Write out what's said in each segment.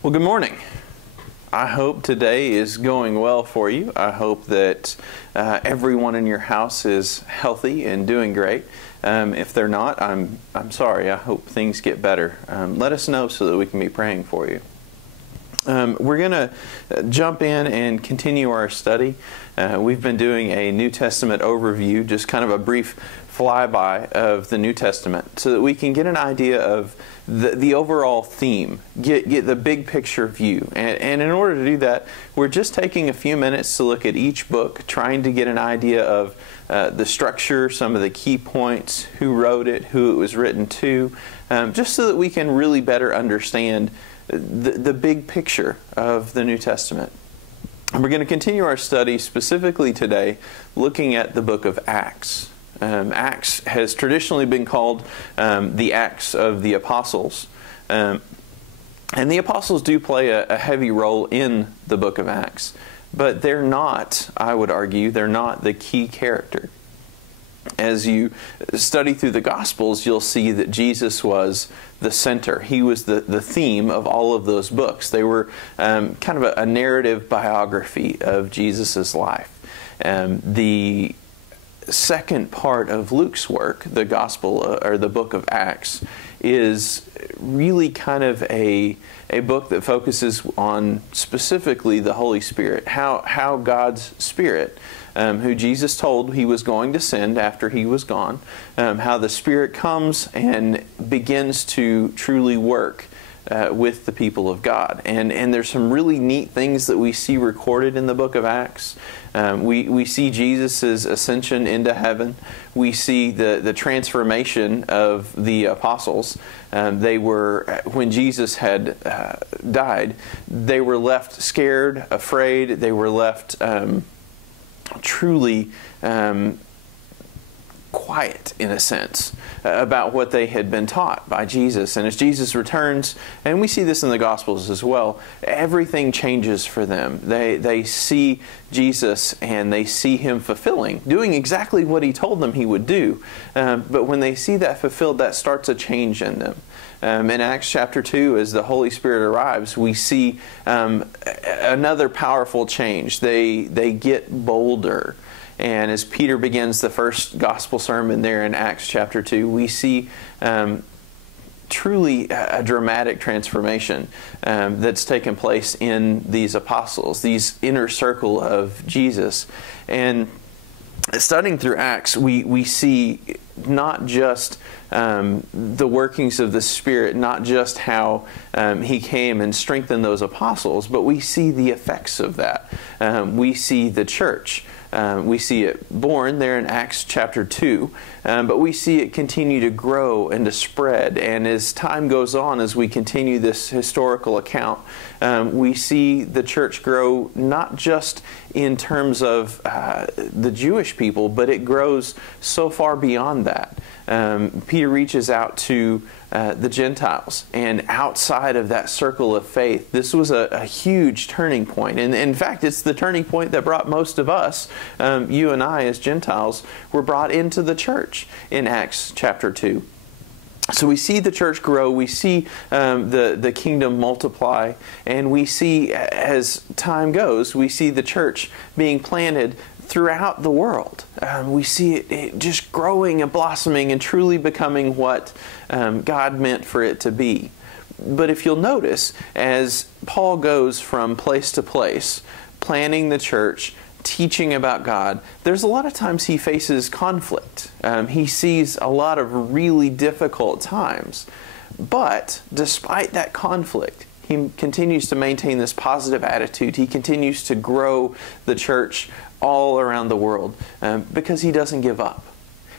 Well, good morning. I hope today is going well for you. I hope that everyone in your house is healthy and doing great. If they're not, I'm sorry. I hope things get better. Let us know so that we can be praying for you. We're going to jump in and continue our study. We've been doing a New Testament overview, just kind of a brief flyby of the New Testament, so that we can get an idea of the overall theme, get the big picture view. And in order to do that, we're just taking a few minutes to look at each book, trying to get an idea of the structure, some of the key points, who wrote it, who it was written to, just so that we can really better understand the big picture of the New Testament. And we're going to continue our study specifically today looking at the book of Acts. Acts has traditionally been called the Acts of the Apostles. And the Apostles do play a heavy role in the book of Acts. But they're not, I would argue, they're not the key character. As you study through the Gospels, you'll see that Jesus was the center. He was the theme of all of those books. They were kind of a narrative biography of Jesus' life. The second part of Luke's work, the Gospel or the book of Acts, is really kind of a book that focuses on specifically the Holy Spirit, how God's Spirit, who Jesus told He was going to send after He was gone, how the Spirit comes and begins to truly work with the people of God. And there's some really neat things that we see recorded in the book of Acts. We see Jesus' ascension into heaven. We see the transformation of the apostles. They were, when Jesus had died, they were left scared, afraid. They were left truly quiet, in a sense, about what they had been taught by Jesus. And as Jesus returns, and we see this in the Gospels as well, everything changes for them. They see Jesus and they see Him doing exactly what He told them He would do. But when they see that fulfilled, that starts a change in them. In Acts chapter 2, as the Holy Spirit arrives, we see another powerful change. They get bolder. And as Peter begins the first gospel sermon there in Acts chapter 2, we see truly a dramatic transformation that's taken place in these apostles, these inner circle of Jesus. And studying through Acts, we see not just the workings of the Spirit, not just how He came and strengthened those apostles, but we see the effects of that. We see the church. We see it born there in Acts chapter 2, but we see it continue to grow and to spread. And as time goes on, as we continue this historical account, we see the church grow not just in terms of the Jewish people, but it grows so far beyond that. Peter reaches out to the Gentiles, and outside of that circle of faith, this was a huge turning point. And in fact, it's the turning point that brought most of us, you and I as Gentiles, were brought into the church in Acts chapter 2. So we see the church grow, we see the kingdom multiply, and we see, as time goes, we see the church being planted throughout the world. We see it just growing and blossoming and truly becoming what God meant for it to be. But if you'll notice, as Paul goes from place to place, planning the church, teaching about God, there's a lot of times he faces conflict. He sees a lot of really difficult times. But despite that conflict, he continues to maintain this positive attitude. He continues to grow the church all around the world because he doesn't give up.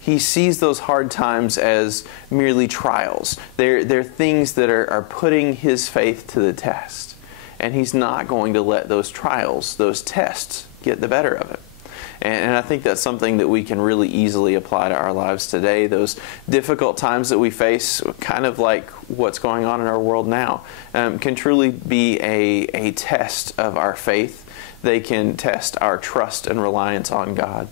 He sees those hard times as merely trials. They're things that are putting his faith to the test. And he's not going to let those trials, those tests, get the better of it. And I think that's something that we can really easily apply to our lives today. Those difficult times that we face, kind of like what's going on in our world now, can truly be a test of our faith They can test our trust and reliance on God.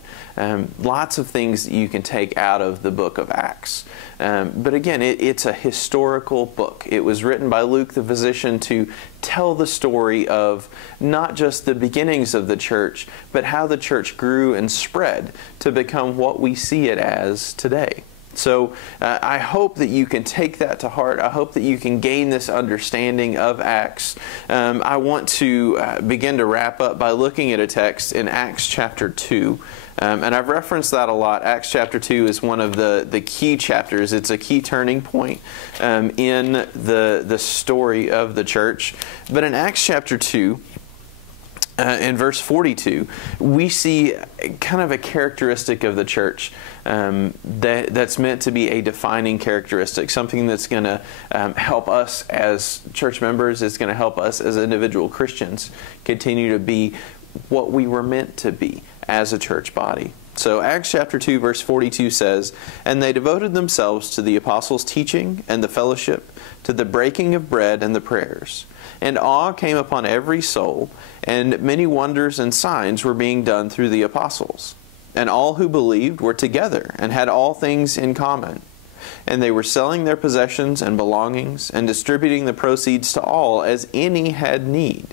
Lots of things that you can take out of the book of Acts. But again, it's a historical book. It was written by Luke the physician to tell the story of not just the beginnings of the church, but how the church grew and spread to become what we see it as today. So I hope that you can take that to heart. I hope that you can gain this understanding of Acts. I want to begin to wrap up by looking at a text in Acts chapter 2. And I've referenced that a lot. Acts chapter 2 is one of the key chapters. It's a key turning point in the story of the church. But in Acts chapter 2, in verse 42, we see kind of a characteristic of the church that's meant to be a defining characteristic, something that's going to help us as church members, it's going to help us as individual Christians continue to be what we were meant to be as a church body. So Acts chapter 2 verse 42 says, "And they devoted themselves to the apostles' teaching and the fellowship, to the breaking of bread and the prayers. And awe came upon every soul, and many wonders and signs were being done through the apostles. And all who believed were together and had all things in common. And they were selling their possessions and belongings and distributing the proceeds to all as any had need.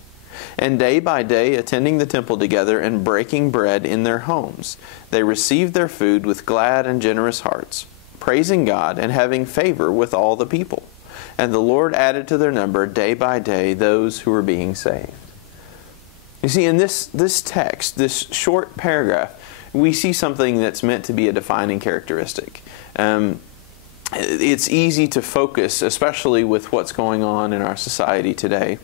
And day by day, attending the temple together and breaking bread in their homes, they received their food with glad and generous hearts, praising God and having favor with all the people. And the Lord added to their number day by day those who were being saved." You see, in this text, this short paragraph, we see something that's meant to be a defining characteristic. It's easy to focus, especially with what's going on in our society today.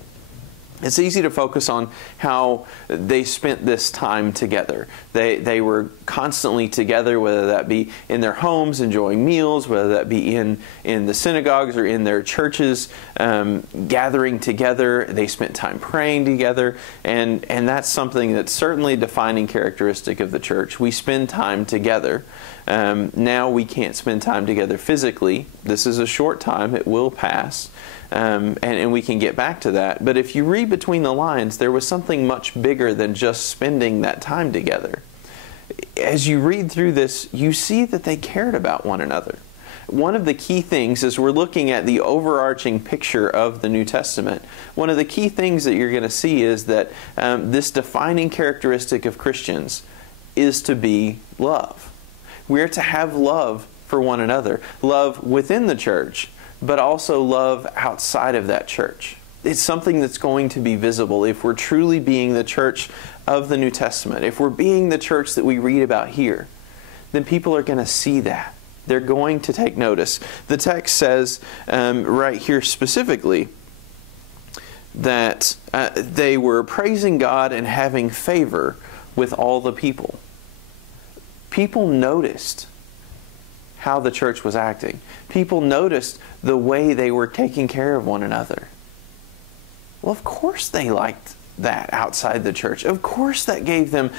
It's easy to focus on how they spent this time together. They were constantly together, whether that be in their homes enjoying meals, whether that be in the synagogues or in their churches, gathering together. They spent time praying together, and that's something that's certainly a defining characteristic of the church. We spend time together. Now we can't spend time together physically. This is a short time. It will pass. And we can get back to that. But if you read between the lines, there was something much bigger than just spending that time together. As you read through this, you see that they cared about one another. One of the key things, as we're looking at the overarching picture of the New Testament, one of the key things that you're going to see is that this defining characteristic of Christians is to be love. We're to have love for one another, love within the church, but also love outside of that church. It's something that's going to be visible if we're truly being the church of the New Testament. If we're being the church that we read about here, then people are going to see that. They're going to take notice. The text says right here specifically that they were praising God and having favor with all the people. People noticed how the church was acting. People noticed the way they were taking care of one another. Well, of course they liked that outside the church. Of course that gave them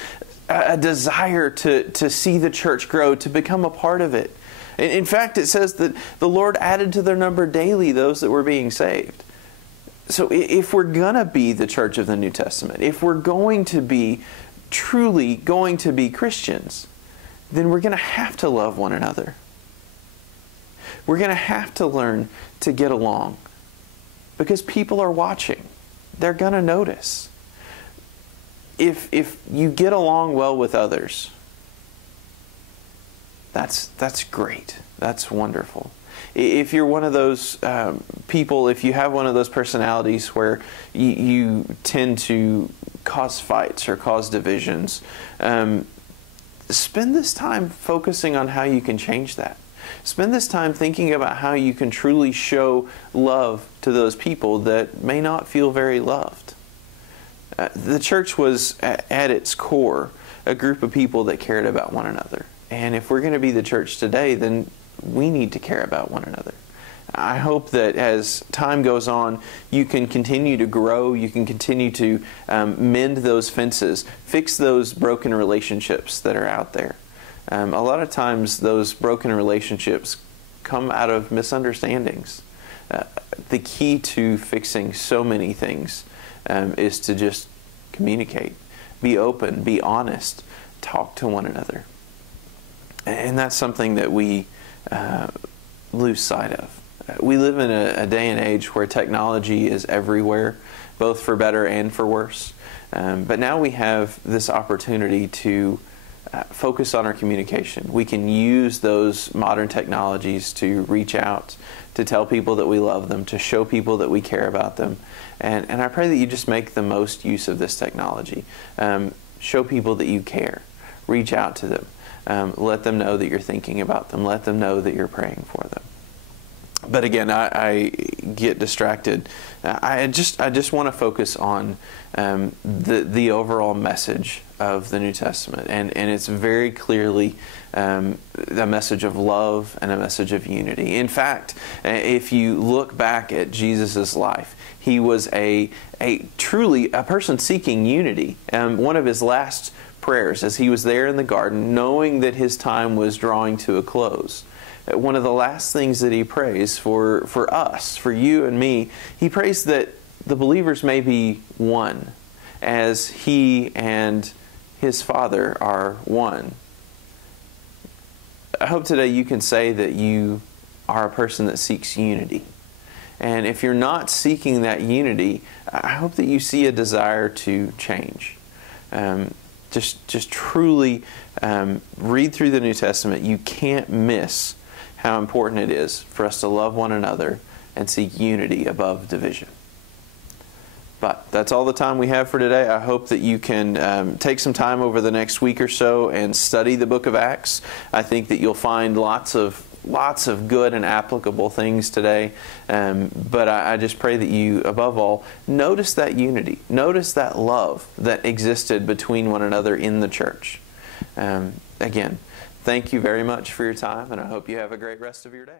a desire to see the church grow, to become a part of it. In fact, it says that the Lord added to their number daily those that were being saved. So if we're going to be the church of the New Testament, if we're going to be truly going to be Christians, then we're going to have to love one another. We're going to have to learn to get along because people are watching. They're going to notice. If you get along well with others, that's great. That's wonderful. If you're one of those people, if you have one of those personalities where you tend to cause fights or cause divisions, spend this time focusing on how you can change that. Spend this time thinking about how you can truly show love to those people that may not feel very loved. The church was, at its core, a group of people that cared about one another. And if we're going to be the church today, then we need to care about one another. I hope that as time goes on, you can continue to grow, you can continue to mend those fences, fix those broken relationships that are out there. A lot of times those broken relationships come out of misunderstandings. The key to fixing so many things is to just communicate. be open, be honest, talk to one another. And that's something that we lose sight of. We live in a day and age where technology is everywhere, both for better and for worse. But now we have this opportunity to focus on our communication. We can use those modern technologies to reach out, to tell people that we love them, to show people that we care about them. And I pray that you just make the most use of this technology. Show people that you care. Reach out to them. Let them know that you're thinking about them. Let them know that you're praying for them. But again, I get distracted. I just want to focus on the overall message of the New Testament, and it's very clearly a message of love and a message of unity. In fact, if you look back at Jesus' life, he was a truly a person seeking unity. One of his last prayers, as he was there in the garden, knowing that his time was drawing to a close, one of the last things that he prays for us, for you and me, he prays that the believers may be one, as he and his Father are one. I hope today you can say that you are a person that seeks unity. And if you're not seeking that unity, I hope that you see a desire to change. Just truly read through the New Testament. You can't miss how important it is for us to love one another and seek unity above division. But that's all the time we have for today. I hope that you can take some time over the next week or so and study the book of Acts. I think that you'll find lots of good and applicable things today. But I just pray that you, above all, notice that unity. Notice that love that existed between one another in the church. Again, thank you very much for your time, and I hope you have a great rest of your day.